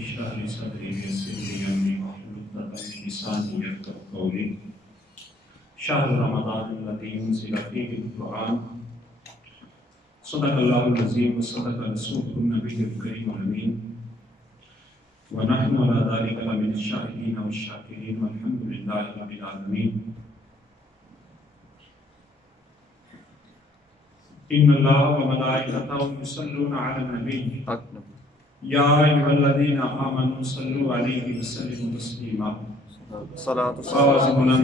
اشرح لي صدري ويسر لي أمري واحلل عقدة من لساني يفقهوا قولي. شهر رمضان الذي أنزل فيه القرآن صدق الله العظيم وصدق رسوله النبي الكريم الأمين ونحن على ذلك لمن الشاهدين والشاكرين والحمد لله رب العالمين. إن الله وملائكته يصلون على النبي يا أيها الذين آمنوا صلوا عليه وسلموا تسليما. صلاة والسلام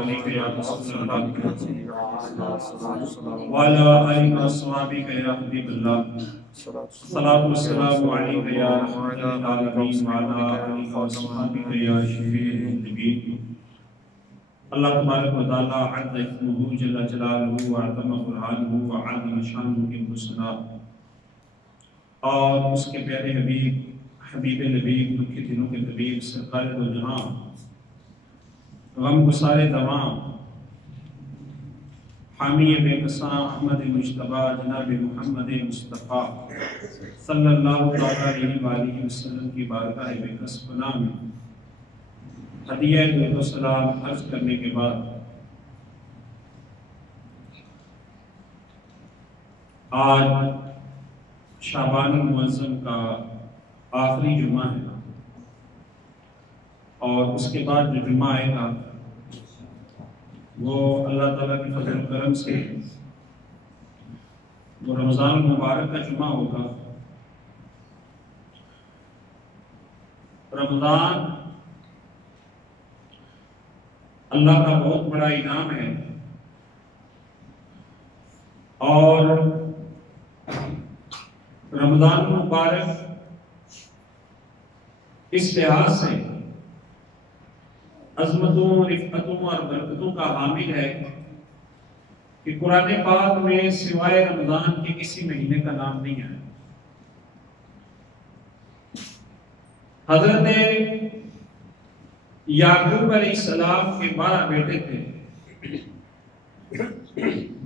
عليك يا رسول الله وعلى آلك وأصحابك يا حبيب الله. الصلاة والسلام عليك يا رحمة العالمين وعلى آلك وأصحابك يا شفيع المذنبين. اللہ تبارک و تعالیٰ عز اسمہ جل جلالہ وعظم قرآنہ وعظم شانہ کے حسنا اور اس کے پیارے حبیب حبیب لبیب دکھ کے دلوں کے طبیب سرکار دو جہاں غم گسار دواں حامی بے قصاں احمد مجتبیٰ جناب محمد مصطفیٰ صلی اللہ علیہ وآلہ وسلم کی بارگاہ بے قص پناہ میں ہدیہ درود و سلام عرض کرنے کے بعد آج شعبان المعظم کا آخری جمعہ ہے اور اس کے بعد جو جمعہ آئے گا وہ اللہ تعالیٰ کی فضل و کرم سے وہ رمضان المبارک کا جمعہ ہوگا. رمضان اللہ کا بہت بڑا انعام ہے اور رمضان مبارک اس لحاظ سے عظمتوں رفعتوں اور برکتوں کا حامل ہے کہ قرآن پاک میں سوائے رمضان کے کسی مہینے کا نام نہیں ہے. حضرت یعقوب علیہ السلام کے 12 بیٹے تھے.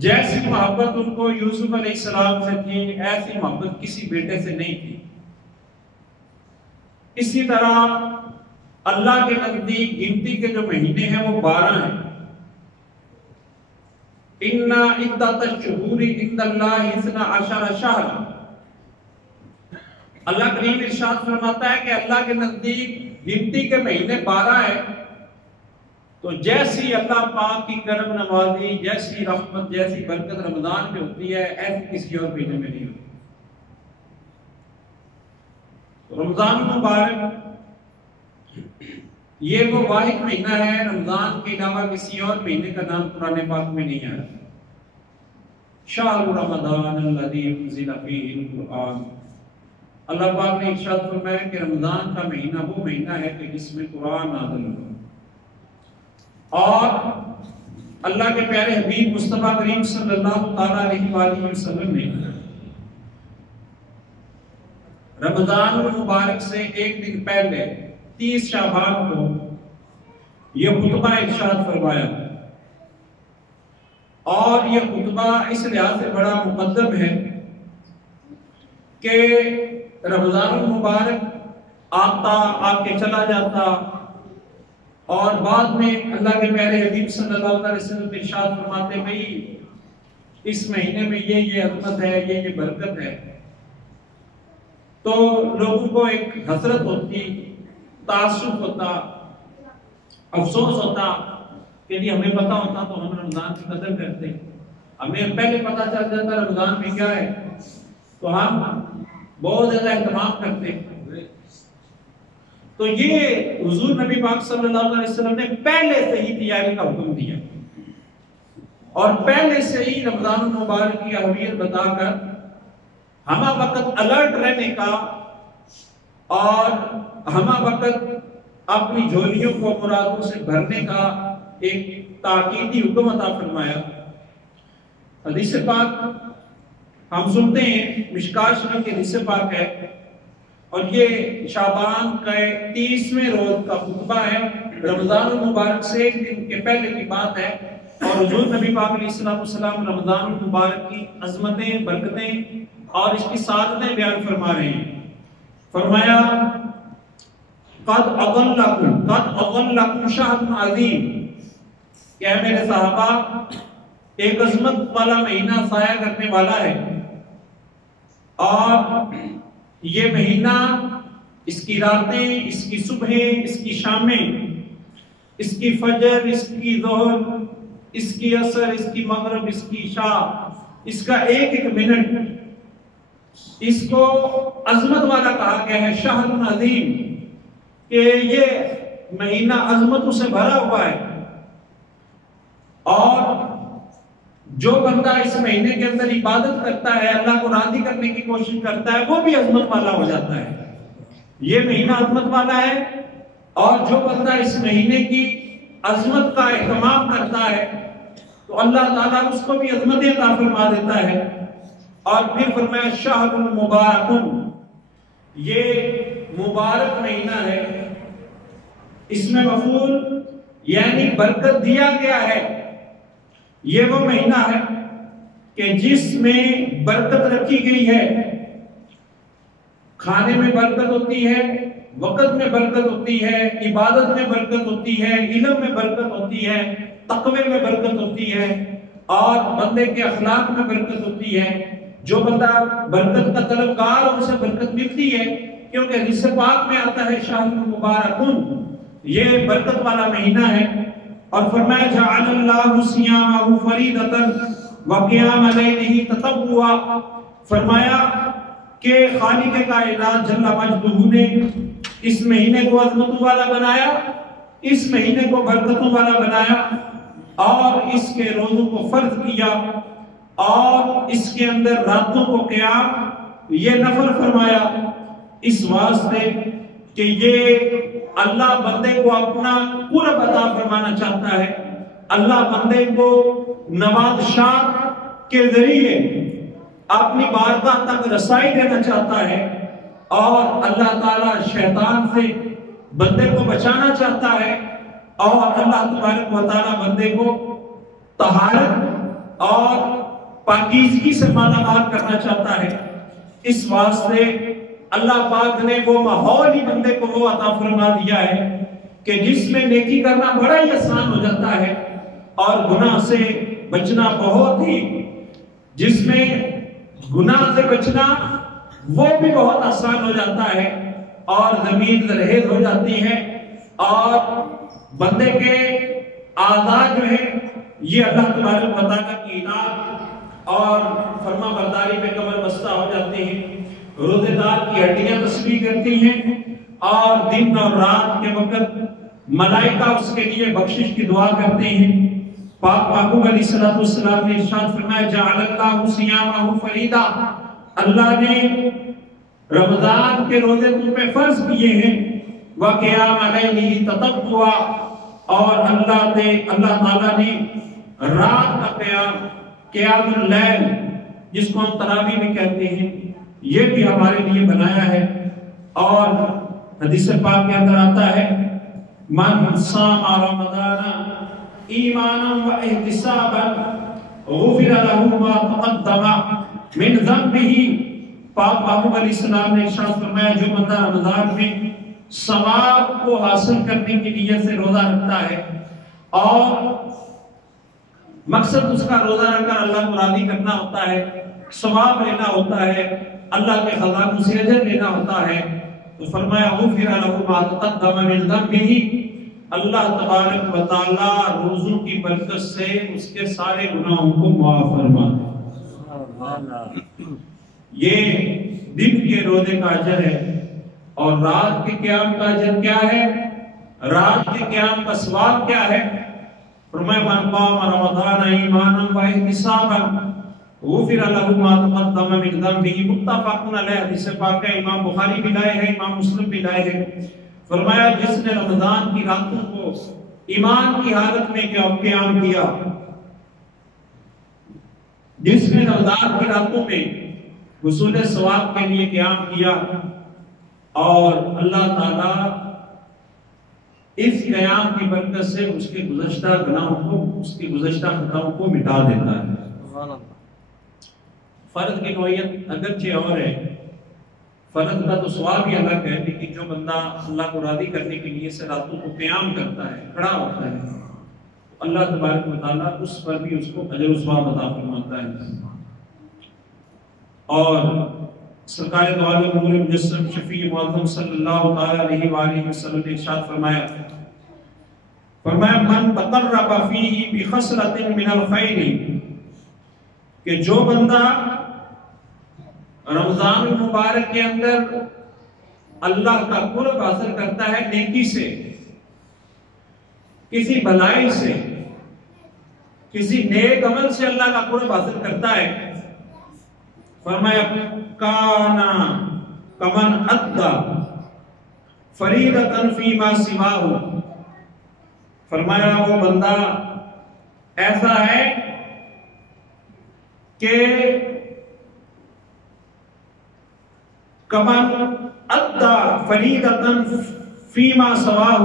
جیسی محبت ان کو یوسف علیہ السلام سے تھی ایسی محبت کسی بیٹے سے نہیں تھی. اسی طرح اللہ کے نزدیک گنتی کے جو مہینے ہیں وہ 12 ہیں. ان عدۃ الشہور عند اللہ 12 شہرا. اللہ کریم ارشاد فرماتا ہے کہ اللہ کے نزدیک گنتی کے مہینے 12 ہیں. تو جیسی اللہ پاک کی کرم نوازی جیسی رحمت جیسی برکت رمضان میں ہوتی ہے ایسی کسی اور مہینے میں نہیں ہوتی. رمضان مبارک یہ وہ واحد مہینہ ہے رمضان کے علاوہ کسی اور مہینے کا نام قرآن پاک میں نہیں آیا. شہر رمضان الذی انزل فیہ القرآن. اللہ پاک نے ارشاد فرمایا کہ رمضان کا مہینہ وہ مہینہ ہے کہ جس میں قرآن نازل ہوا اور اللہ کے پیارے حبیب مصطفیٰ کریم صلی اللہ تعالیٰ علیہ وآلہ وسلم نے رمضان المبارک سے ایک دن پہلے 30 شعبان کو یہ خطبہ ارشاد فرمایا. اور یہ خطبہ اس لحاظ سے بڑا مقدم ہے کہ رمضان المبارک آتا آ کے چلا جاتا اور بعد میں اللہ کے پیارے حبیب صلی اللہ علیہ وسلم ارشاد فرماتے بھئی اس مہینے میں یہ عظمت ہے یہ برکت ہے. تو لوگوں کو ایک حسرت ہوتی تعصب ہوتا افسوس ہوتا کہ جی ہمیں پتا ہوتا تو ہم رمضان کی قدر کرتے. ہمیں پہلے پتا چل جاتا رمضان میں کیا ہے تو ہم بہت زیادہ اہتمام کرتے. تو یہ حضور نبی پاک صلی اللہ علیہ وسلم نے پہلے سے ہی تیاری کا حکم دیا اور پہلے سے ہی رمضان المبارک کی اہمیت بتا کر ہمہ وقت الرٹ رہنے کا اور ہمہ وقت اپنی جھولیوں کو مرادوں سے بھرنے کا ایک تاکیدی حکم عطا فرمایا. حدیث پاک ہم سنتے ہیں مشکات شریف کی حدیث پاک ہے اور یہ شعبان کے 30ویں روز کا خطبہ ہے. رمضان المبارک سے ایک دن کے پہلے کی بات ہے اور حضور نبی پاک علیہ السلام رمضان المبارک کی عظمتیں برکتیں اور اس کی سعادتیں بیان فرما رہے ہیں. فرمایا قد اضلکم شہر عظیم، کہ اے میرے صحابہ ایک عظمت والا مہینہ سایہ کرنے والا ہے، اور یہ مہینہ اس کی راتیں، اس کی صبحیں، اس کی شامیں، اس کی فجر، اس کی ظہر، اس کی عصر، اس کی مغرب، اس کی عشاء، اس کا ایک ایک منٹ اس کو عظمت والا کہا گیا ہے، شہر عظیم، کہ یہ مہینہ عظمتوں سے بھرا ہوا ہے، اور جو بندہ اس مہینے کے اندر عبادت کرتا ہے، اللہ کو راضی کرنے کی کوشش کرتا ہے، وہ بھی عظمت والا ہو جاتا ہے۔ یہ مہینہ عظمت والا ہے، اور جو بندہ اس مہینے کی عظمت کا اہتمام کرتا ہے تو اللہ تعالیٰ اس کو بھی عظمت عطا فرما دیتا ہے۔ اور پھر فرمایا شہر مبارک، یہ مبارک مہینہ ہے، اس میں مفعول یعنی برکت دیا گیا ہے۔ یہ وہ مہینہ ہے کہ جس میں برکت رکھی گئی ہے، کھانے میں برکت ہوتی ہے، وقت میں برکت ہوتی ہے، عبادت میں برکت ہوتی ہے، علم میں برکت ہوتی ہے، تقوی میں برکت ہوتی ہے، اور بندے کے اخلاق میں برکت ہوتی ہے۔ جو بندہ برکت کا طلبگار ہو اسے برکت ملتی ہے، کیونکہ حدیث پاک میں آتا ہے شہر مبارکن، یہ برکت والا مہینہ ہے۔ اور فرمایا جعل اللہ صیامہ فریضۃ وقیام لیلہ تطوعا، فرمایا کہ خالق کائنات جل مجدہ نے اس مہینے کو عظمتوں والا بنایا، اس مہینے کو برکتوں والا بنایا، اور اس کے روزوں کو فرض کیا، اور اس کے اندر راتوں کو قیام یہ نفل فرمایا، اس واسطے کہ یہ اللہ بندے کو اپنا قرب عطا فرمانا چاہتا ہے، اللہ بندے کو نوازشات کے ذریعے اپنی بارگاہ تک رسائی دینا چاہتا ہے، اور اللہ تعالیٰ شیطان سے بندے کو بچانا چاہتا ہے، اور اللہ تبارک و تعالیٰ بندے کو طہارت اور پاکیزگی سے مالا مال کرنا چاہتا ہے۔ اس واسطے اللہ پاک نے وہ ماحول ہی بندے کو وہ عطا فرما دیا ہے کہ جس میں نیکی کرنا بڑا ہی آسان ہو جاتا ہے، اور گناہ سے بچنا بہت ہی، جس میں گناہ سے بچنا وہ بھی بہت آسان ہو جاتا ہے، اور زمین زرخیز ہو جاتی ہے، اور بندے کے اعضاء جو ہے یہ اللہ تبارک و تعالیٰ کی اطاعت اور فرما برداری میں کمر بستہ ہو جاتے ہیں، روزے دار کی ہڈیاں تسبیح کرتی ہیں، اور دن اور رات کے وقت ملائکہ اس کے لیے بخشش کی دعا کرتے ہیں۔ پاک محبوب علیہ السلام نے ارشاد فرمایا جعل اللہ صیامہ فریضہ، اللہ نے رمضان کے روزے تم پہ فرض کیے ہیں، وقیام لیلہ تطوعا، اور اللہ تعالیٰ نے رات کا قیام، قیام اللیل جس کو ہم تراویح بھی کہتے ہیں، یہ بھی ہمارے لیے بنایا ہے۔ اور حدیث پاک کے اندر آتا ہے من صام رمضان ایمانا و احتسابا غفر له ما تقدم من ذنبہ، پاک محبوب علیہ السلام نے ارشاد فرمایا جو بندہ رمضان میں ثواب کو حاصل کرنے کی نیت سے روزہ رکھتا ہے، اور مقصد اس کا روزہ رکھ کر اللہ کو راضی کرنا ہوتا ہے، ثواب لینا ہوتا ہے، اللہ کے خزانوں سے اجر لینا ہوتا ہے، تو فرمایا غفر له ما تقدم من ذنبہ، اللہ تبارک و تعالی روزوں کی برکت سے اس کے سارے گناہوں کو معاف فرما دے۔ یہ دن کے روزے کا اجر ہے، اور رات کے قیام کا اجر کیا ہے؟ رات کے قیام کا ثواب کیا ہے؟ فرمایا من قام رمضان ایمانا و احتسابا غفر له ما تقدم من ذنبہ، متفق علیہ، حدیث پاک ہے، امام بخاری بھی لائے ہیں، امام مسلم بھی لائے ہیں۔ فرمایا جس نے رمضان کی راتوں کو ایمان کی حالت میں قیام کیا، جس نے رمضان کی راتوں میں حصول ثواب کے لیے قیام کیا، اور اللہ تعالیٰ اس قیام کی برکت سے اس کے گزشتہ گناہوں کو، اس کی گزشتہ خطاؤں کو مٹا دیتا ہے۔ فرض کی نوعیت اگرچہ اور ہے، فرض کا تو ثواب ہی الگ ہے، لیکن جو بندہ اللہ کو راضی کرنے کے لیے سے راتوں کو قیام کرتا ہے، کھڑا ہوتا ہے، اللہ تبارک و تعالیٰ اس پر بھی اس کو اجر و ثواب عطا فرماتا ہے۔ اور سرکار دو عالم نور مجسم شفیع معظم صلی اللہ تعالی علیہ وآلہ وسلم نے ارشاد فرمایا من تقرب فیہ بخصلۃ من الخیر، کہ جو بندہ رمضان المبارک کے اندر اللہ کا قرب حاصل کرتا ہے نیکی سے، کسی بھلائی سے، کسی نیک عمل سے اللہ کا قرب حاصل کرتا ہے، فرمایا کانا کمن ادّا فریضۃ فیما سواہ، فرمایا وہ بندہ ایسا ہے کہ کمن ادّا فریضۃ فیما سواہ،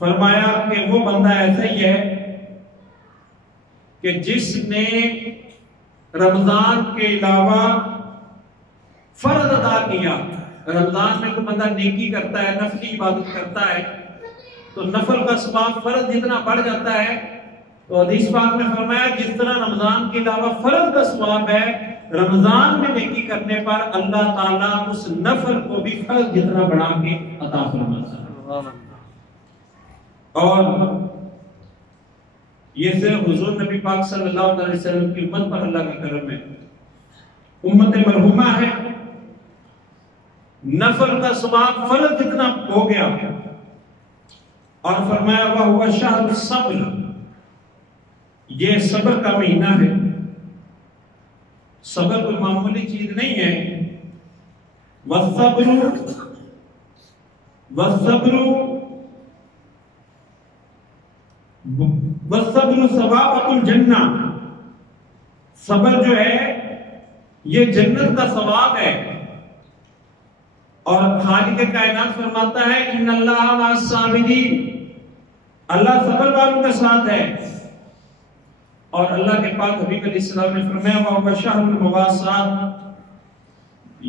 فرمایا کہ وہ بندہ ایسا ہی ہے کہ جس نے رمضان کے علاوہ فرض ادا کیا۔ رمضان میں کوئی بندہ نیکی کرتا ہے، نفلی عبادت کرتا ہے، تو نفل کا ثواب فرض جتنا بڑھ جاتا ہے، تو حدیث پاک میں فرمایا جس طرح رمضان کے علاوہ فرض کا ثواب ہے، رمضان میں نیکی کرنے پر اللہ تعالیٰ اس نفل کو بھی فرض جتنا بڑھا کے عطا فرماتا ہے۔ اور یہ صرف حضور نبی پاک صلی اللہ علیہ وسلم کی امت پر اللہ کا کرم ہے، امت مرحومہ ہے، نفل کا ثواب فرض جتنا ہو گیا۔ اور فرمایا وَهُوَ شَهْرُ الصَّبْرِ، یہ صبر کا مہینہ ہے، صبر کوئی معمولی چیز نہیں ہے۔ وَالصَّبْرُ ثَوَابَةُ الْجَنَّةِ، صبر جو ہے یہ جنت کا ثواب ہے۔ اور خالق کائنات فرماتا ہے ان اللہ مع الصابرین، اللہ صبر والوں کے ساتھ ہے۔ اور اللہ کے پاک حبیب علیہ السلام نے فرمایا وَهُوَ شَهْرُ الْمُوَاسَاةِ،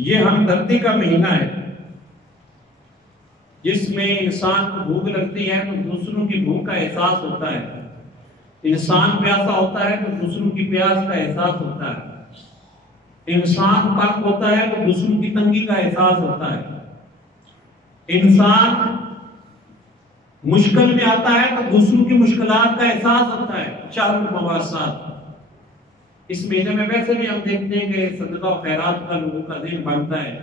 یہ ہمدردی کا مہینہ ہے، جس میں انسان کو بھوک لگتی ہے تو دوسروں کی بھوک کا احساس ہوتا ہے، انسان پیاسا ہوتا ہے تو دوسروں کی پیاس کا احساس ہوتا ہے، انسان تنگ ہوتا ہے تو دوسروں کی تنگی کا احساس ہوتا ہے، انسان مشکل میں آتا ہے تو دوسروں کی مشکلات کا احساس ہوتا ہے۔ شہر المواسات، اس مہینے میں ویسے بھی ہم دیکھتے ہیں کہ صدقہ و خیرات کا لوگوں کا ذہن بنتا ہے،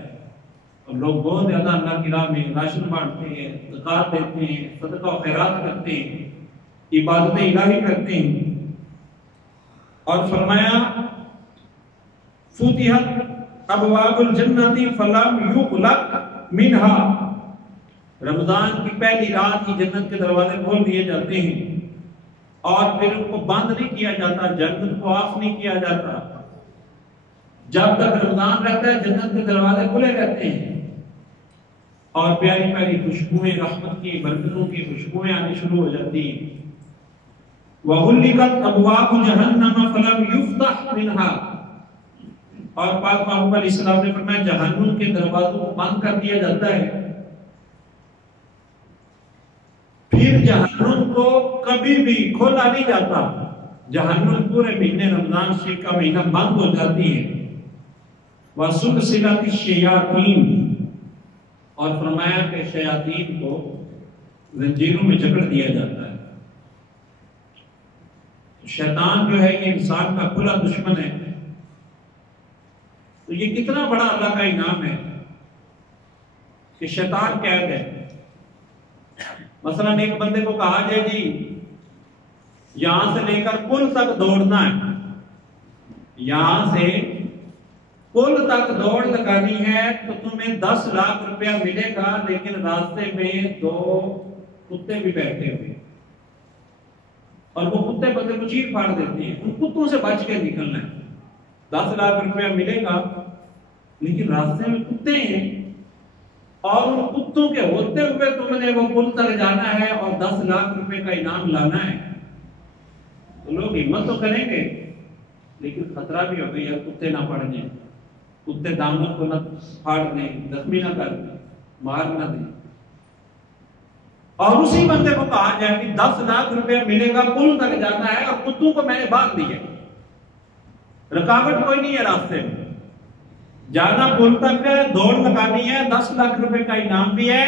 اور لوگ بہت زیادہ اللہ کی راہ میں راشن بانٹتے ہیں، زکات دیتے ہیں، صدقہ و خیرات کرتے ہیں، عبادت الہی کرتے ہیں۔ اور فرمایا فتحت ابواب الجنت فلم یغلق منها، رمضان کی پہلی رات کی جنت کے دروازے کھول دیے جاتے ہیں اور پھر ان کو بند نہیں کیا جاتا، جنت کو آف نہیں کیا جاتا، جب تک رمضان رہتا ہے جنت کے دروازے کھلے رہتے ہیں اور پیاری پیاری خوشبوئیں، رحمت کی، برکتوں کی خوشبوئیں آنی شروع ہو جاتی ہیں۔ وَغُلِّقَتْ أَبْوَابُ جَهَنَّمَ فَلَمْ يُفْتَحْ مِنْهَا، اور پاک محبوب علیہ السلام نے فرمایا جہنم کے دروازوں کو بند کر دیا جاتا ہے، پھر جہنم کو کبھی بھی کھولا نہیں جاتا، جہنم پورے مہینے رمضان شریف کا مہینہ بند ہو جاتی ہے۔ وَسُلْسِلَتِ الشَّيَاطِينِ، اور فرمایا کہ شیاطین کو زنجیروں میں جکڑ دیا جاتا ہے۔ شیطان جو ہے یہ انسان کا کھلا دشمن ہے، تو یہ کتنا بڑا اللہ کا انعام ہے کہ شیطان قید ہے۔ مثلا ایک بندے کو کہا جائے جی یہاں سے لے کر پل تک دوڑنا ہے، یہاں سے پل تک دوڑ لگانی ہے تو تمہیں 10 لاکھ روپیہ ملے گا، لیکن راستے میں 2 کتے بھی بیٹھے ہوئے اور وہ کتے بندے کو چیر پھاڑ دیتے ہیں، ان کتوں سے بچ کے نکلنا ہے۔ 10 لاکھ روپیہ ملے گا لیکن راستے میں کتے ہیں اور ان کتوں کے ہوتے ہوئے تم نے وہ پل تک جانا ہے اور 10 لاکھ روپے کا انعام لانا ہے، تو لوگ ہمت تو کریں گے لیکن خطرہ بھی ہوگا یا کتے نہ پڑ جائیں، کتے دامن کو نہ پھاڑ دیں، زخمی نہ کر دیں، مار نہ دیں. اور اسی بندے کو کہا جائے کہ 10 لاکھ روپے ملے گا، پل تک جانا ہے اور کتوں کو میں نے باندھ دیا، رکاوٹ کوئی نہیں ہے راستے میں، جانا پل تک ہے، دوڑ لگانی ہے، 10 لاکھ روپے کا انعام بھی ہے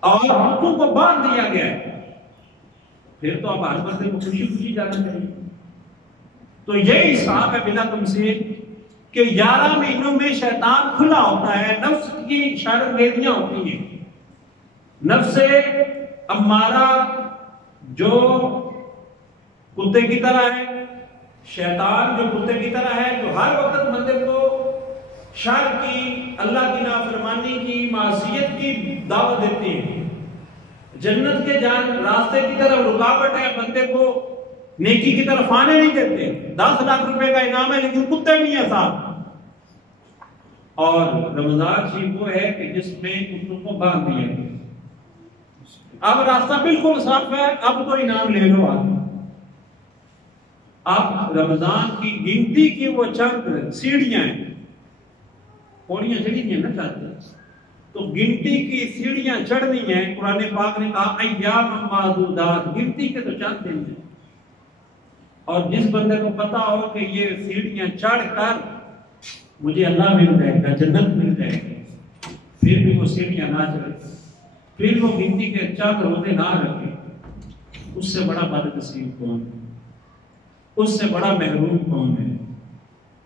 اور کتوں کو باندھ دیا گیا ہے. پھر تو اب ہر بندے کو خوشی خوشی جانا چاہیے. تو یہ حساب ہے بلا تمثیل کہ 11 مہینوں میں شیطان کھلا ہوتا ہے، نفس کی شرانگیزیاں ہوتی ہیں. نفس امارہ جو کتے کی طرح ہے، شیطان جو کتے کی طرح ہے، جو ہر وقت بندے کو شر کی، اللہ کی نافرمانی کی، معصیت کی دعوت دیتی ہے. جنت کے راستے کی طرف رکاوٹ ہے، بندے کو نیکی کی طرف آنے نہیں دیتے. 10 لاکھ روپے کا انعام ہے لیکن کتے نہیں ہیں ساتھ. اور رمضان شریف وہ ہے کہ جس میں کتوں کو باندھ دیا گیا. اب راستہ بالکل صاف ہے، اب تو انعام لے لو. اب رمضان کی گنتی کی وہ چند سیڑھیاں ہیں، پوڑیاں چڑھی ہیں نا چاہتے ہیں، تو گنتی کی سیڑھیاں چڑھنی ہیں. قرآن پاک نے کہا ایام معدودات، گنتی کے تو چند دن ہیں. اور جس بندے کو پتا ہو کہ یہ سیڑھیاں چڑھ کر مجھے اللہ مل جائے گا، جنت مل جائے گا، پھر بھی وہ سیڑھیاں نہ چڑھے، پھر وہ گنتی کے چند روزے نہ رکھے، اس سے بڑا بد نصیب کون ہے؟ اس سے بڑا محروم کون ہے؟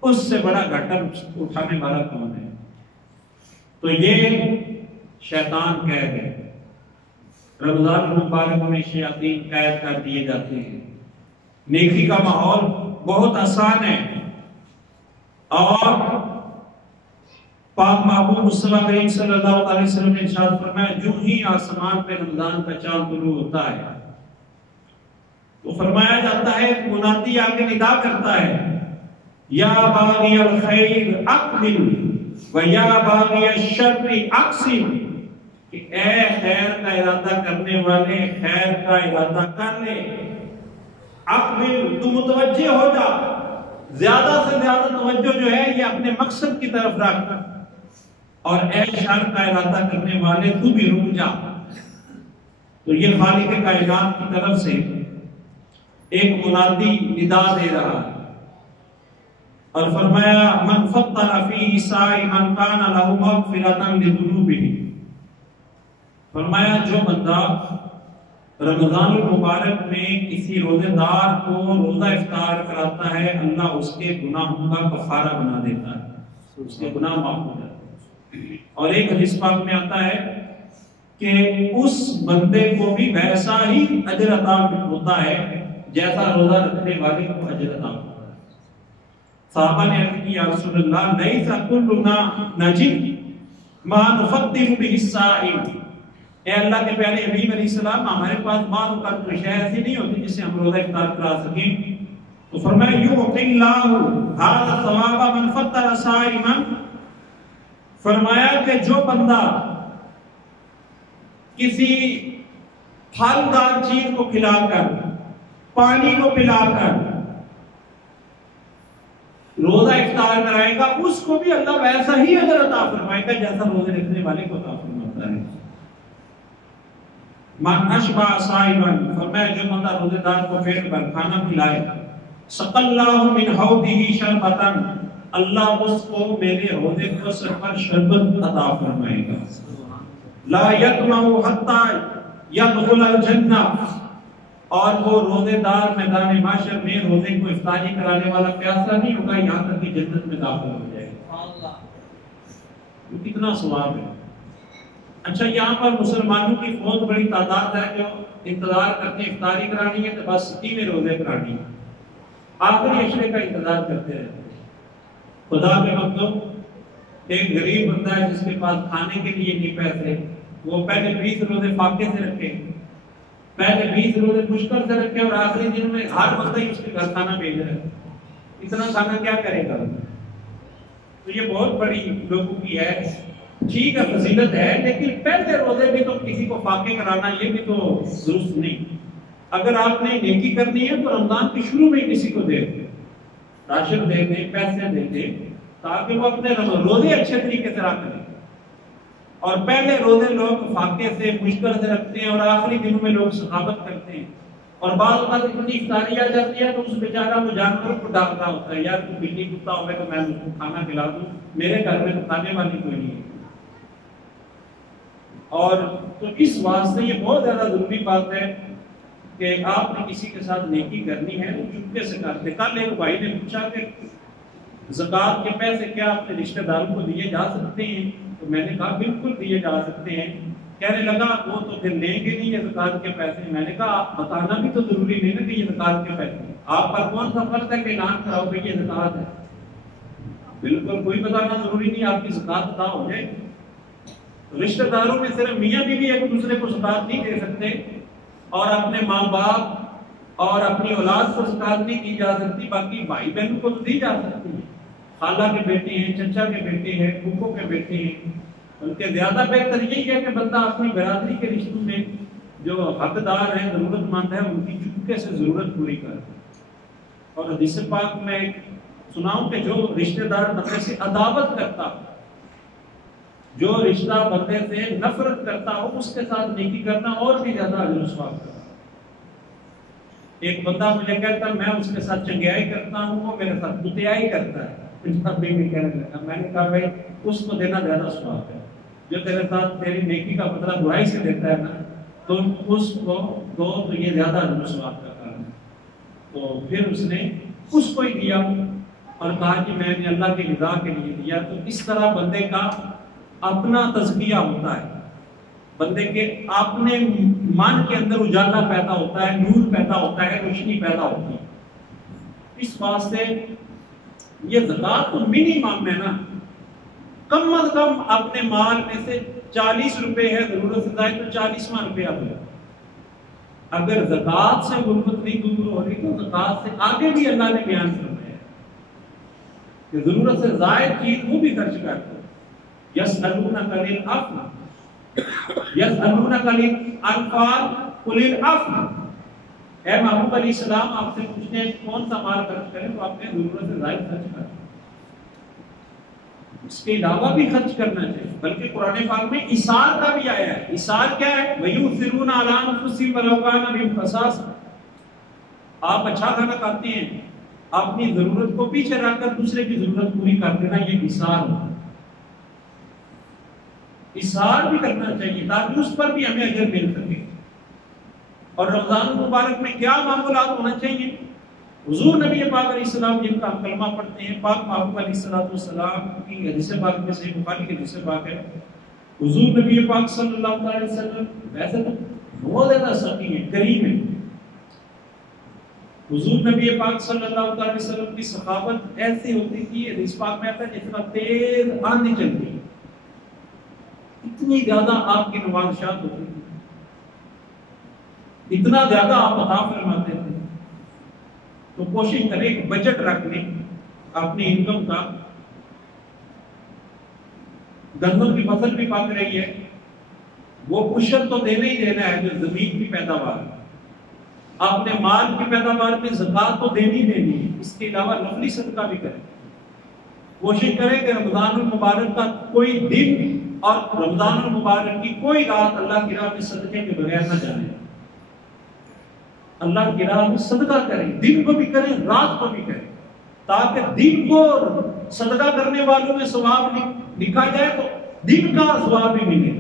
اس سے بڑا گھٹا اٹھانے والا کون ہے؟ تو یہ شیطان قید ہے. رمضان المبارک میں شیاطین قید کر دیے جاتے ہیں. نیکی کا ماحول بہت آسان ہے. اور پاک محبوب مصطفیٰ کریم صلی اللہ علیہ وسلم نے ارشاد فرمایا جو ہی آسمان پہ رمضان کا چاند طلوع ہوتا ہے تو فرمایا جاتا ہے منادی آگے ندا کرتا ہے یا باغی الخیر اقبل و یا باغی الشر اقسم، کہ اے خیر کا ارادہ کرنے والے خیر کا ارادہ کر لے. اقبل، تو متوجہ ہو جا، زیادہ سے زیادہ توجہ جو ہے یہ اپنے مقصد کی طرف رکھ. اور اے شر کا ارادہ کرنے والے تو بھی رک جا. تو یہ خالق کائنات کی طرف سے ایک منادی ندا دے رہا ہے اور فرمایا من فطر فی صائما کان له مغفرۃ لذنوبہ. فرمایا جو بندہ رمضان المبارک میں کسی روزے دار کو روزہ افطار کراتا ہے، اللہ اس کے گناہوں کا کفارہ بنا دیتا ہے، اس کے گناہ معاف ہو جاتے ہیں. اور ایک حدیث پاک میں آتا ہے کہ اس بندے کو بھی ویسا ہی اجر عطا ہوتا ہے جیسا روزہ رکھنے والے کو اجر عطا ہوتا ہے. صحابہ نے عرض کی یا رسول اللہ لیس کلنا نجد ما نفطر به الصائم. اے اللہ کے پیارے حبیب علیہ السلام، ہمارے پاس مال کا کوئی شے ایسی نہیں ہوتی جس سے ہم روزہ افطار کرا سکیں. تو فرمایا یعطی اللہ ھذا الثواب من فطر صائما. فرمایا کہ جو بندہ کسی پھلدار چیز کو کھلا کر، پانی کو پلا کر روزہ افطار کرائے گا، اس کو بھی اللہ ویسا ہی اجر عطا فرمائے گا جیسا روزے رکھنے والے کو عطا فرماتا ہے. من اشبع صائما، فرمایا جو بندہ روزے دار کو پیٹ بھر کھانا کھلائے، سقى الله من حوضه شربتا، اللہ اس کو میرے حوضے کوثر پر شربت عطا فرمائے گا. لا يطمع حتى يدخل الجنہ، اور وہ روزے دار میدان محشر میں روزے کو افطاری کرانے والا پیاسا نہیں ہوگا یہاں تک کہ جنت میں داخل ہو جائے گا. کتنا ثواب ہے. اچھا یہاں پر مسلمانوں کی بہت بڑی تعداد ہے جو انتظار کرتے ہیں افطاری کرانی ہے تو بس 3 روزے کرانی ہے، آخری عشرے کا انتظار کرتے رہتے ہیں. خدا کے مطلب ایک غریب بندہ ہے جس کے پاس کھانے کے لیے نہیں پیسے، وہ پہلے 20 روزے فاقے سے رکھے، پہلے 20 روزے مشکل سے رکھے اور آخری دن میں ہر بندہ ہی اس کے گھر کھانا بھیج رہا ہے. اتنا کھانا کیا کرے گا؟ تو یہ بہت بڑی لوگوں کی ہے. ٹھیک ہے فضیلت ہے، لیکن پہلے روزے بھی تو کسی کو فاقے کرانا یہ بھی تو درست نہیں. اگر آپ نے نیکی کرنی ہے تو رمضان کے شروع میں کسی کو دے دیں، راشن دے دیں، پیسے دے دیں، تاکہ وہ اپنے روزے اچھے طریقے سے رکھ لیں. اور پہلے روزے لوگ فاقے سے مشکل سے رکھتے ہیں اور آخری دنوں میں لوگ سخاوت کرتے ہیں. اور بعض اوقات اتنی افطاری آ جاتی ہے تو اس بیچارہ وہ جانوروں کو ڈانٹتا ہوتا ہے, یار تو بلی کتا ہوگا تو میں اس کو کھانا کھلا دوں, میرے گھر میں تو کھانے والی کوئی نہیں ہے. اور تو اس واسطے یہ بہت زیادہ ضروری بات ہے کہ آپ نے کسی کے ساتھ نیکی کرنی ہے تو چپکے سے کرتے. کل ایک بھائی نے پوچھا کہ زکوٰۃ کے پیسے کیا اپنے رشتہ داروں کو دیے جا سکتے ہیں؟ تو میں نے کہا بالکل دیے جا سکتے ہیں. کہنے لگا وہ تو پھر لیں گے نہیں یہ زکوٰۃ کے پیسے. میں نے کہا آپ بتانا بھی تو ضروری نہیں نا کہ یہ زکوٰۃ کے پیسے, آپ پر کون سا فرض ہے کہ اعلان کراؤ کہ یہ زکوٰۃ ہے؟ بالکل کوئی بتانا ضروری نہیں, آپ کی زکوٰۃ ادا ہو جائے. رشتہ داروں میں صرف میاں بیوی ایک دوسرے کو زکوٰۃ نہیں دے سکتے, اور اپنے ماں باپ اور اپنی اولاد کو زکوٰۃ نہیں دی جا سکتی, باقی بھائی بہنوں کو تو دی جا سکتی ہے. خالہ کے بیٹے ہیں, چچا کے بیٹے ہیں, پھوپھو کے بیٹے ہیں. بلکہ زیادہ بہتر یہی ہے کہ بندہ اپنی برادری کے رشتوں میں جو حقدار ہیں, ضرورت مند ہے, ان کی چپکے سے ضرورت پوری کرے. اور حدیث پاک میں سناؤں کہ جو رشتہ دار بندے سے عداوت کرتا, جو رشتہ بندے سے نفرت کرتا ہو, اس کے ساتھ نیکی کرنا اور بھی زیادہ اجر و ثواب کرتا. ایک بندہ مجھے کہتا میں اس کے ساتھ چنگیائی کرتا ہوں, وہ میرے ساتھ بتیائی کرتا ہے. پنجابی میں کہنے لگا, میں نے کہا بھائی اس کو دینا زیادہ ثواب ہے. جو تیرے ساتھ تیری نیکی کا بدلہ برائی سے دیتا ہے نا, تو اس کو دو تو یہ زیادہ اجر و ثواب کا کام ہے. تو پھر اس نے اس کو ہی دیا اور کہا کہ میں نے اللہ کی رضا کے لیے دیا. تو اس طرح بندے کا اپنا تزکیہ ہوتا ہے, بندے کے اپنے من کے اندر اجالا پیدا ہوتا ہے, نور پیدا ہوتا ہے, روشنی پیدا ہوتی ہے. اس واسطے یہ زکوٰۃ تو منیمم ہے نا, کم از کم اپنے مال میں سے 40 روپے ہے, ضرورت سے زائد تو 40واں روپیہ دو. اگر زکوٰۃ سے غربت نہیں دور ہو رہی تو زکوٰۃ سے آگے بھی اللہ نے بیان فرمایا کہ ضرورت سے زائد چیز وہ بھی خرچ کر دو. یسألونک عن العفو یسألونک عن الانفال قل العفو. اے محبوب علیہ السلام آپ سے پوچھتے ہیں کون سا مال خرچ کریں, تو آپ نے ضرورت سے زائد خرچ کریں. اس کے علاوہ بھی خرچ کرنا چاہیے. بلکہ قرآن پاک میں ایثار کا بھی آیا ہے. ایثار کیا ہے؟ وَيُؤْثِرُونَ عَلَىٰ أَنفُسِهِمْ وَلَوْ كَانَ بِهِمْ خَصَاصَةٌ. آپ اچھا کھانا کھاتے ہیں, اپنی ضرورت کو پیچھے رکھ کر دوسرے کی ضرورت پوری کر دینا, یہ ایثار ہوتا ہے. ایثار بھی کرنا چاہیے تاکہ اس پر بھی ہمیں اجر مل سکے. اور رمضان المبارک میں کیا معمولات ہونا چاہیے؟ حضور نبی پاک علیہ السلام جن کا ہم کلمہ پڑھتے ہیں, پاک محبوب علیہ السلام کی حدیث پاک میں صحیح بخاری کی حدیث پاک ہے, حضور نبی پاک صلی اللہ علیہ وسلم ویسے تو بہت زیادہ سخی ہیں, کریم ہیں. حضور نبی پاک صلی اللہ علیہ وسلم کی سخاوت ایسی ہوتی تھی, حدیث پاک میں آتا ہے جس طرح تیز آندھی چلتی ہے, اتنی زیادہ آپ کی نوازشات ہوتی تھی, اتنا زیادہ آپ عطا فرماتے تھے. تو کوشش کریں کہ بجٹ رکھ لیں اپنی انکم کا. گندم کی فصل بھی پک رہی ہے, وہ عشر تو دینا ہی دینا ہے جو زمین کی پیداوار, اپنے مال کی پیداوار میں زکوٰۃ تو دینی دینی ہے. اس کے علاوہ نفلی صدقہ بھی کریں. کوشش کریں کہ رمضان المبارک کا کوئی دن اور رمضان المبارک کی کوئی رات اللہ کی راہ میں صدقے کے بغیر نہ جانے. اللہ کی راہ میں صدقہ کریں, دن کو بھی کریں رات کو بھی کریں, تاکہ دن کو صدقہ کرنے والوں میں ثواب لکھا جائے تو دن کا ثواب بھی ملے,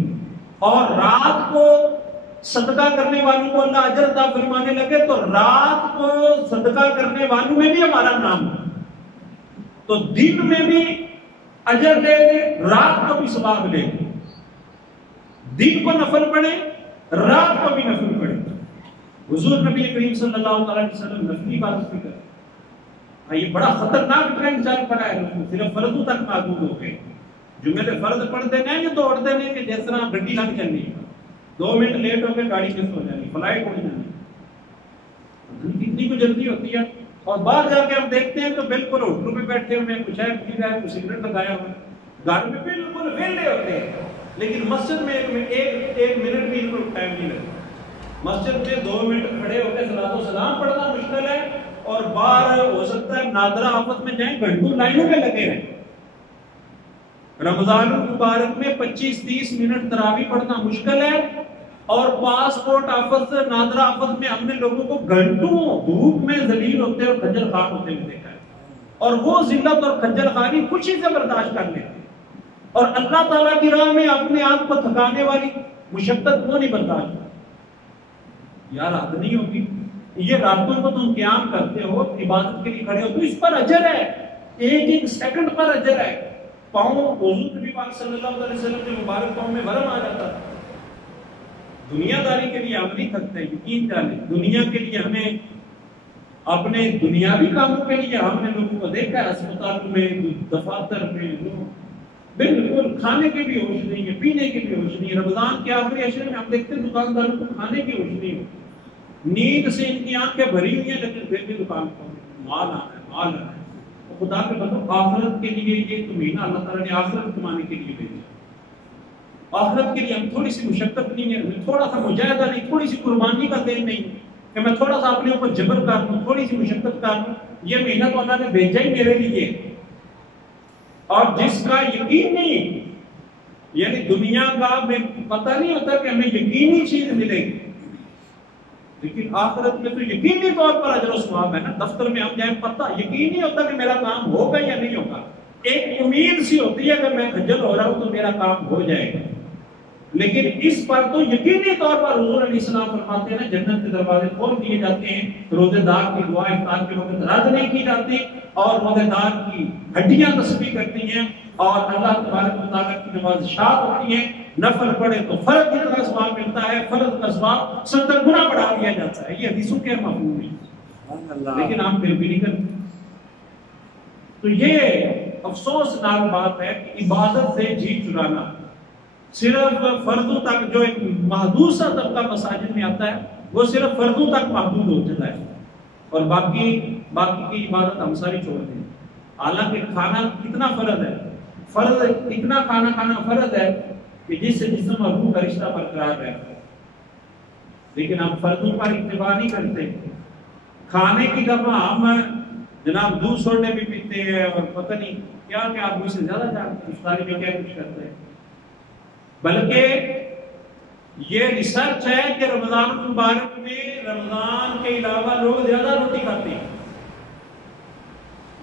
اور رات کو صدقہ کرنے والوں کو اللہ اجر عطا فرمانے لگے تو رات کو صدقہ کرنے والوں میں بھی ہمارا نام ہے. تو دن میں بھی اجر لے لے, رات کو بھی ثواب لے لے. دن کو نفل پڑھے, رات کو بھی نفل پڑھے. حضور نبی کریم صلی اللہ علیہ وسلم نفلی عبادت بھی کرتے. یہ بڑا خطرناک ٹرینڈ چل پڑا ہے, صرف فرضوں تک محدود ہو گئے. جمعے میں فرض پڑھتے نہیں جو دوڑتے نہیں کہ جس طرح گڈی لگ چلنی, 2 منٹ لیٹ ہو کے گاڑی مس ہو جانی, فلائٹ اڑ جانی, کتنی کو جلدی ہوتی ہے. اور باہر جا کے ہم دیکھتے ہیں تو بالکل ہوٹلوں پہ بیٹھے ہوئے, کچھ ہے پی رہا ہے, کچھ سگریٹ لگایا ہوا ہے, گھر میں بالکل ویلے ہوتے ہیں, لیکن مسجد میں ایک منٹ بھی ان کو ٹائم نہیں لگتا. مسجد میں 2 منٹ کھڑے ہو کے صلاۃ و سلام پڑھنا مشکل ہے, اور باہر ہو سکتا ہے نادرہ آفت میں جائیں گھنٹوں لائنوں پہ لگے رہیں. رمضان المبارک میں 25-30 منٹ تراویح پڑھنا مشکل ہے، اور پاسپورٹ آفس نادرا آفس میں ہم نے لوگوں کو گھنٹوں دھوپ میں ذلیل ہوتے اور خجل خوار ہوتے ہوئے دیکھا ہے، اور وہ ذلت اور خجل خواری خوشی سے برداشت کر لیتے، اور اللہ تعالیٰ کی راہ میں اپنے آپ کو تھکانے والی مشقت وہ نہیں برداشت کرتے۔ یار حد نہیں ہوگی، یہ راتوں کو تم قیام کرتے ہو، عبادت کے لیے کھڑے ہو، تو اس پر اجر ہے، ایک ایک سیکنڈ پر اجر ہے۔ پاؤں حضور نبی پاک صلی اللہ علیہ وسلم کے مبارک پاؤں میں ورم آ جاتا تھا۔ دنیا داری کے لیے ہم نہیں تھکتے، یقین جانیں، دنیا کے لیے ہمیں اپنے دنیاوی کاموں کے لیے ہم نے لوگوں کو دیکھا ہے اسپتالوں میں، دفاتر میں، بالکل کھانے کے بھی ہوش نہیں ہے، پینے کے بھی ہوش نہیں ہے۔ رمضان کے آخری عشرے میں ہم دیکھتے ہیں دکانداروں کو کھانے کی ہوش نہیں ہوتی، نیند سے ان کی آنکھیں بھری ہوئی ہیں، لیکن پھر بھی دکان پر مال آنا ہے، مال آنا ہے۔ خدا کے بندو، آخرت کے لیے یہ تو مہینہ اللہ تعالیٰ نے آخرت کمانے کے لیے بھیجا، آخرت کے لیے ہم تھوڑی سی مشقت نہیں ہے، تھوڑا سا مجاہدہ نہیں، تھوڑی سی قربانی کا دین نہیں کہ میں تھوڑا سا اپنے اوپر جبر کر لوں، تھوڑی سی مشقت کر لوں۔ یہ مہینہ تو اللہ نے بھیجا ہی میرے لیے، اور جس کا یقین نہیں، یعنی دنیا کا میں پتہ نہیں ہوتا کہ ہمیں یقینی چیز ملے گی، لیکن آخرت میں تو یقینی طور پر اجر و ثواب ہے نا۔ دفتر میں ہم جائیں، پتہ یقین نہیں ہوتا کہ میرا کام ہوگا یا نہیں ہوگا، ایک امید سی ہوتی ہے کہ میں خجل ہو رہا ہوں تو میرا کام ہو جائے گا، لیکن اس پر تو یقینی طور پر حضور علیہ السلام فرماتے ہیں جنت کے دروازے کھول دیے جاتے ہیں، روزے دار کی دعا افطار کے وقت رد نہیں کی جاتی، اور روزے دار کی ہڈیاں تسبیح کرتی ہیں، اور اللہ تبارک و تعالیٰ کی نوازشات ہوتی ہیں، نفل پڑھے تو فرض جتنا ثواب ملتا ہے، فرض کا ثواب 70 گنا بڑھا دیا جاتا ہے۔ یہ حدیثوں کے مفہوم ہے، لیکن ہم پھر بھی نہیں کرتے۔ تو یہ افسوسناک بات ہے کہ عبادت سے جی چرانا، صرف فردوں تک، جو ایک محدود سا طبقہ مساجد میں آتا ہے وہ صرف فردوں تک محدود ہو جاتا ہے، اور باقی کی عبادت ہم ساری چھوڑ دیں۔ حالانکہ کھانا کتنا فرض ہے، فرض اتنا کھانا کھانا فرض ہے کہ جس سے جسم اور روح کا رشتہ برقرار رہتا ہے، لیکن ہم فردوں پر اتباع نہیں کرتے۔ کھانے کی دفعہ ہم جناب دودھ سوڈے بھی پیتے ہیں، اور پتہ نہیں کیا کیا، آپ مجھ سے زیادہ جانتے ہیں افطاری میں کیا کچھ کرتے ہیں۔ بلکہ یہ ریسرچ ہے کہ رمضان المبارک میں رمضان کے علاوہ لوگ زیادہ روٹی کھاتے ہیں۔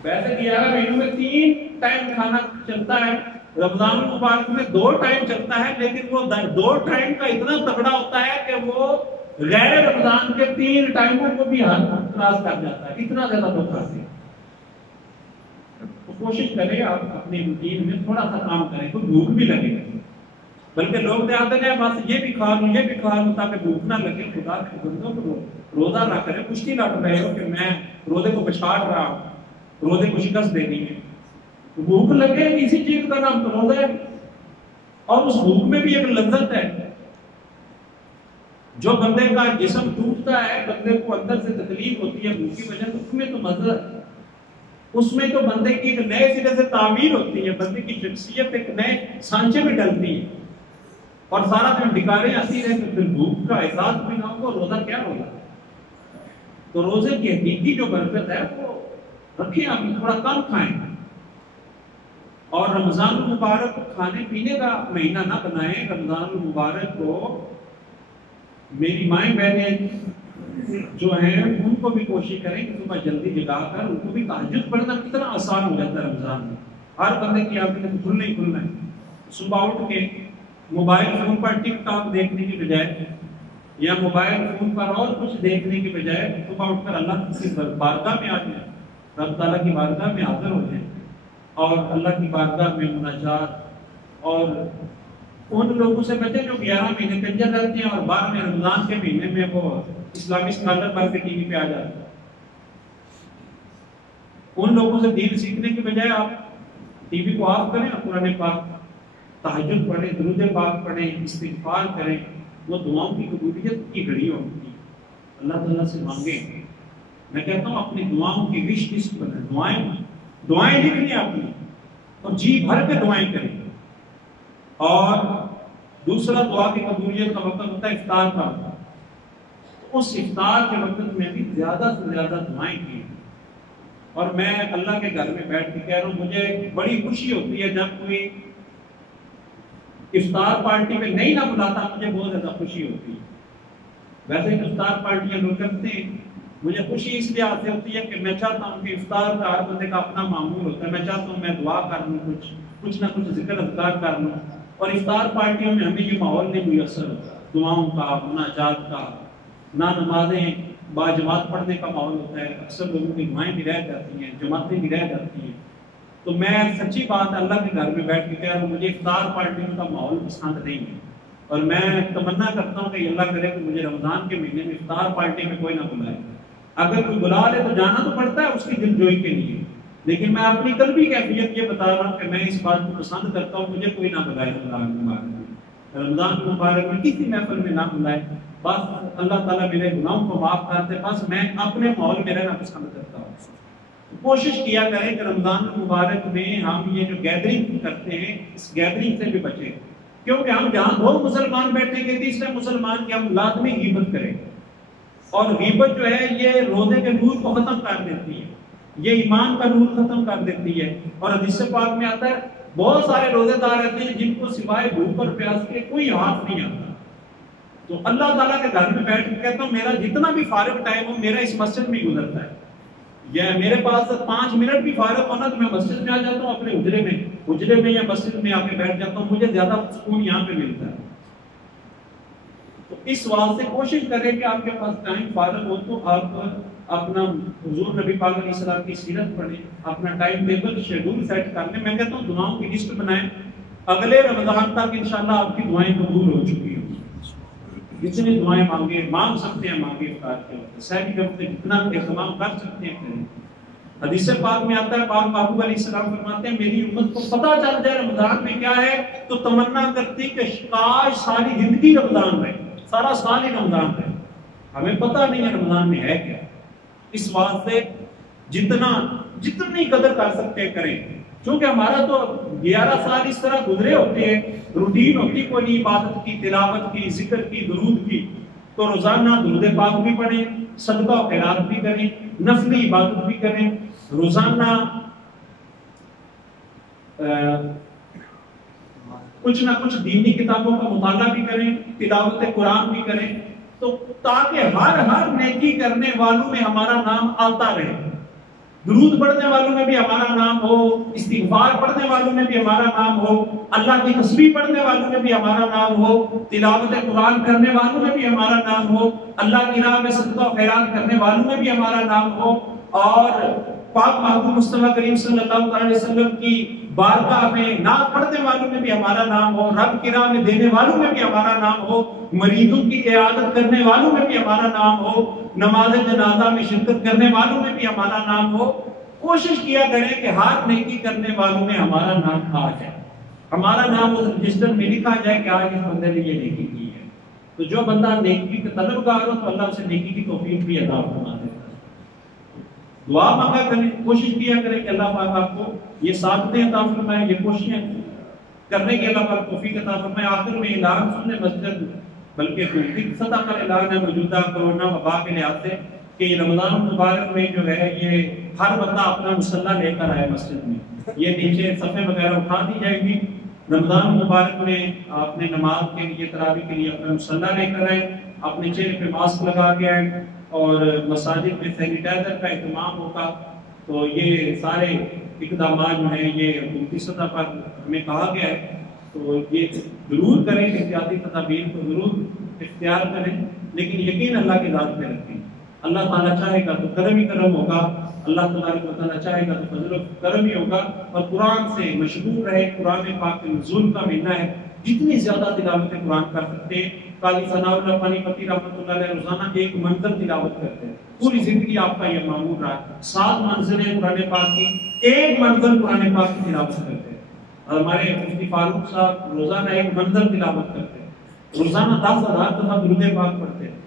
ویسے 11 مہینوں میں 3 ٹائم کھانا چلتا ہے، رمضان المبارک میں 2 ٹائم چلتا ہے، لیکن وہ 2 ٹائم کا اتنا تگڑا ہوتا ہے کہ وہ غیر رمضان کے 3 ٹائموں کو بھی اعتراض کر جاتا ہے، اتنا زیادہ لوگ کھاتے ہیں۔ تو کوشش کریں آپ اپنی روٹین میں تھوڑا سا کام کریں، تو بھوک بھی لگے گا، بلکہ لوگ چاہتے ہیں بس یہ بھی کھا لوں یہ بھی کھا لوں تاکہ بھوک نہ لگے۔ خدا کے بندوں کو روزہ نہ کرے، کشتی لڑ رہے ہو کہ میں روزے کو پچھاڑ رہا ہوں، روزے کو شکست دینی ہے، بھوک لگے اسی چیز کا نام تو روزہ ہے، اور اس بھوک میں بھی ایک لذت ہے۔ جو بندے کا جسم ٹوٹتا ہے، بندے کو اندر سے تکلیف ہوتی ہے بھوک کی وجہ سے، اس میں تو مزہ ہے، اس میں تو بندے کی ایک نئے سرے سے تعمیر ہوتی ہے، بندے کی شخصیت ایک نئے سانچے میں ڈلتی ہے، اور سارا دن ڈکاریں آتی رہے تو پھر بھوک کا احساس بھی نہ ہو، روزہ کیا ہوگا۔ تو روزے کی حقیقی جو برکت ہے وہ رکھیں، آپ تھوڑا کم کھائیں، اور رمضان المبارک کھانے پینے کا مہینہ نہ بنائیں۔ رمضان المبارک کو میری مائیں بہنیں جو ہیں ان کو بھی کوشش کریں کہ صبح جلدی جگا کر ان کو بھی تہجد پڑھنا کتنا آسان ہو جاتا ہے رمضان میں۔ ہر بندے کی آنکھیں کھلنا ہی کھلنا ہے، صبح اٹھ کے موبائل فون پر ٹک ٹاک دیکھنے کی بجائے یا موبائل فون پر اور کچھ دیکھنے کی بجائے صبح اٹھ کر اللہ کی بارگاہ میں آ جائیں، رب تعالیٰ کی بارگاہ میں حاضر ہو جائیں، اور اللہ کی بارگاہ میں مناجات، اور ان لوگوں سے بچیں جو 11 مہینے کنجر رہتے ہیں اور 12 رمضان کے مہینے میں وہ اسلامی اسکالر بن کے ٹی وی پہ آ جاتے ہیں۔ ان لوگوں سے دین سیکھنے کے بجائے آپ ٹی وی کو آف کریں اور قرآن پاک تہجد پڑھیں، درود پاک پڑھیں، استغفار کریں، وہ دعاؤں کی قبولیت کی گھڑی ہوتی ہے، اللہ تعالیٰ سے مانگیں۔ میں کہتا ہوں اپنی دعاؤں کی وش لسٹ بنائیں، دعائیں لکھنی اپنی، اور جی بھر کے دعائیں کریں۔ اور دوسرا دعا کی قبولیت کا وقت ہوتا ہے افطار کا، تو اس افطار کے وقت میں بھی زیادہ سے زیادہ دعائیں کی۔ اور میں اللہ کے گھر میں بیٹھ کے کہہ رہا ہوں، مجھے بڑی خوشی ہوتی ہے جب کوئی افطار پارٹی میں نہیں نہ بلاتا مجھے بہت زیادہ خوشی ہوتی ہے. ویسے تو افطار پارٹیاں لوگ کرتے ہیں، مجھے خوشی اس لیے آتی ہوتی ہے کہ میں چاہتا ہوں کہ افطار کا ہر بندے کا اپنا معمول ہوتا ہے. میں چاہتا ہوں میں دعا کر لوں، کچھ نہ کچھ ذکر اذکار کر لوں، اور افطار پارٹیوں میں ہمیں یہ ماحول نہیں میسر ہوتا دعاؤں کا، مناجات کا، نہ نمازیں باجماعت پڑھنے کا ماحول ہوتا ہے. اکثر لوگوں کی دعائیں بھی رہ جاتی ہیں، جماعتیں بھی رہ جاتی ہیں. تو میں سچی بات اللہ کے گھر میں بیٹھ کے کہہ رہا ہوں مجھے افطار پارٹیوں کا ماحول پسند نہیں ہے، اور میں تمنا کرتا ہوں کہ اللہ کرے کہ مجھے رمضان کے مہینے میں افطار پارٹی میں کوئی نہ بلائے. اگر کوئی بلا لے تو جانا تو پڑتا ہے اس کی دل جوئی کے لیے، لیکن میں اپنی قلبی کیفیت یہ بتا رہا ہوں کہ میں اس بات کو پسند کرتا ہوں مجھے کوئی نہ بلائے رمضان مبارک میں کسی محفل میں نہ بلائے. بس اللہ تعالیٰ میرے گناہوں کو معاف کرتے، بس میں اپنے ماحول میں رہنا پسند کرتا ہوں. کوشش کیا کریں کہ رمضان مبارک میں ہم یہ جو گیدرنگ کرتے ہیں اس گیدرنگ سے بھی بچیں، کیونکہ ہم جہاں دو مسلمان بیٹھیں گے تیسرے مسلمان کی ہم لازمی غیبت کریں گے، اور غیبت جو ہے یہ روزے کے نور کو ختم کر دیتی ہے، یہ ایمان کا نور ختم کر دیتی ہے. اور حدیث پاک میں آتا ہے بہت سارے روزے دار رہتے ہیں جن کو سوائے بھوک اور پیاس کے کوئی ہاتھ نہیں آتا. تو اللہ تعالیٰ کے گھر میں بیٹھ کے کہتا ہوں میرا جتنا بھی فارغ ٹائم ہو میرا اس مسجد میں گزرتا ہے، یا میرے پاس 5 منٹ بھی فارغ ہونا تو میں مسجد میں آ جاتا ہوں، اپنے حجرے میں یا مسجد میں آ کے بیٹھ جاتا ہوں، مجھے زیادہ سکون یہاں پہ ملتا ہے. تو اس واسطے کوشش کریں کہ آپ کے پاس ٹائم فارغ ہو تو آپ اپنا حضور نبی پاک علیہ السلام کی سیرت پڑھیں، اپنا ٹائم ٹیبل شیڈول سیٹ کر لیں. میں کہتا ہوں دعاؤں کی لسٹ بنائیں، اگلے رمضان تک انشاءاللہ آپ کی دعائیں قبول ہو چکی ہوں. جتنی دعائیں مانگ سکتے ہیں مانگے افطار کے وقت، سحری کے وقت جتنا اہتمام کر سکتے ہیں کریں. حدیث پاک میں آتا ہے پاک محبوب علیہ السلام فرماتے ہیں میری امت کو پتہ چل جائے رمضان میں کیا ہے تو تمنا کرتی کہ کاش ساری زندگی رمضان رہے، سارا سال ہی رمضان رہے. ہمیں پتہ نہیں ہے رمضان میں ہے کیا. اس واسطے جتنی قدر کر سکتے ہیں کریں، کیونکہ ہمارا تو 11 سال اس طرح گزرے ہوتے ہیں، روٹین ہوتی کوئی عبادت کی، تلاوت کی، ذکر کی، درود کی. تو روزانہ درود پاک بھی پڑھیں، صدقہ و خیرات بھی کریں، نفلی عبادت بھی کریں، روزانہ کچھ نہ کچھ دینی کتابوں کا مطالعہ بھی کریں، تلاوت قرآن بھی کریں، تو تاکہ ہر نیکی کرنے والوں میں ہمارا نام آتا رہے. درود پڑھنے والوں میں بھی ہمارا نام ہو، استغفار پڑھنے والوں میں بھی ہمارا نام ہو، اللہ کی تسبیح پڑھنے والوں میں بھی ہمارا نام ہو، تلاوت قرآن کرنے والوں میں بھی ہمارا نام ہو، اللہ کی راہ میں صدقہ و خیرات کرنے والوں میں بھی ہمارا نام ہو، اور پاک محبوب مصطفیٰ کریم صلی اللہ علیہ وسلم کی بارگاہ میں نعت پڑھنے والوں میں بھی ہمارا نام ہو، رب کی راہ میں دینے والوں میں بھی ہمارا نام ہو، مریضوں کی عیادت کرنے والوں میں بھی ہمارا نام ہو، نماز جنازہ میں شرکت کرنے والوں میں بھی ہمارا نام ہو. کوشش کیا کریں کہ ہر نیکی کرنے والوں میں ہمارا نام آ جائے، ہمارا نام اس رجسٹر میں لکھا جائے کہ آج اس بندے نے یہ نیکی کی ہے. تو جو بندہ نیکی کا طلبگار ہو تو اللہ اسے نیکی کی توفیق بھی عطا فرما دیتا ہے. دعا مانگا کریں، کوشش کیا کریں کہ اللہ پاک آپ کو یہ سعادتیں عطا فرمائے، یہ کوششیں کرنے کی اللہ پاک توفیق عطا فرمائے. آخر میں اعلان سننے مسجد بلکہ توفیق سطح کا اعلان ہے موجودہ کورونا وبا کے لحاظ سے کہ رمضان مبارک میں جو ہے یہ ہر بندہ اپنا مصلی لے کر آئے مسجد میں. یہ نیچے صفیں وغیرہ اٹھا دی جائے گی. رمضان مبارک میں آپ نے نماز کے لیے تراویح کے لیے اپنا مصلی لے کر آئے، اپنے چہرے پہ ماسک لگا کے آئے، اور مساجد میں سینیٹائزر کا اہتمام ہوگا. تو یہ سارے اقدامات جو ہیں یہ حکومتی سطح پر ہمیں کہا گیا ہے، تو یہ ضرور کریں، احتیاطی تدابیر کو ضرور اختیار کریں، لیکن یقین اللہ کی ذات پہ رکھیں. اللہ تعالیٰ چاہے گا تو کرم ہی کرم ہوگا، اللہ تبارک و تعالیٰ چاہے گا تو فضل و کرم ہی ہوگا. اور قرآن سے مشغول رہے، قرآن پاک کے نزول کا مہینہ ہے، جتنی زیادہ تلاوت قرآن کر سکتے ہیں. قاضی ثناء اللہ پانی پتی رحمۃ اللہ علیہ روزانہ ایک منزل تلاوت کرتے ہیں، پوری زندگی آپ کا یہ معمول رہا ہے. 7 منزلیں قرآن پاک کی، ایک منزل قرآن پاک کی تلاوت کرتے ہیں. اور ہمارے مفتی فاروق صاحب روزانہ ایک منزل تلاوت کرتے ہیں، روزانہ 10,000 دفعہ درود پاک پڑھتے ہیں.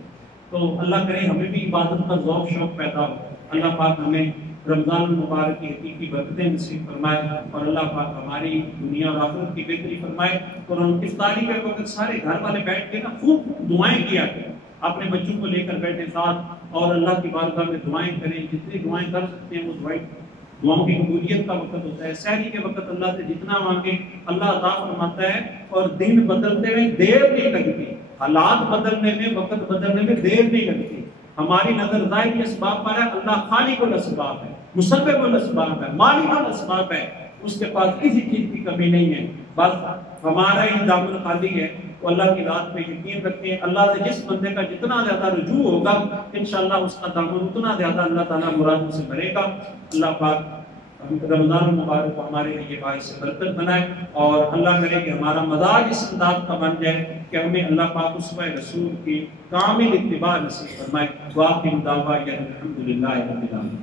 تو اللہ کرے ہمیں بھی عبادت کا ذوق شوق پیدا ہو. اللہ پاک ہمیں رمضان المبارک کی حقیقی برکتیں نصیب فرمائے، اور اللہ پاک ہماری دنیا اور آخرت کی بہتری فرمائے. اور ہم افطاری کے وقت سارے گھر والے بیٹھ کے نا خوب دعائیں کیا کریں، اپنے بچوں کو لے کر بیٹھے ساتھ اور اللہ کی بارگاہ میں دعائیں کریں. جتنی دعائیں کر سکتے ہیں وہ دعائیں دعاؤں کی قبولیت کا وقت ہوتا ہے. سحری کے وقت اللہ سے جتنا مانگے اللہ عطا فرماتا ہے, اور دن بدلتے میں دیر نہیں لگتی, حالات بدلنے میں, وقت بدلنے میں دیر نہیں لگتی. ہماری نظر ظاہری اسباب پر ہے, اللہ خالق الاسباب ہے, مسبب الاسباب ہے, مالک الاسباب ہے, اس کے پاس کسی چیز کی کمی نہیں ہے. بس ہمارا ہی دامن خالی ہے. تو اللہ کی ذات پہ یقین رکھتے ہیں. اللہ سے جس بندے کا جتنا زیادہ رجوع ہوگا انشاءاللہ اس کا دامن اتنا زیادہ اللہ تعالیٰ مرادوں سے بھرے گا. اللہ پاک رمضان المبارک کو ہمارے لیے باعث برکت بنائے, اور اللہ کرے کہ ہمارا مزاج اس انداز کا بن جائے کہ ہمیں اللہ پاک اسوہ رسول کی کامل اتباع نصیب فرمائے. دعا کی دعویٰ الحمدللہ رب العالمین.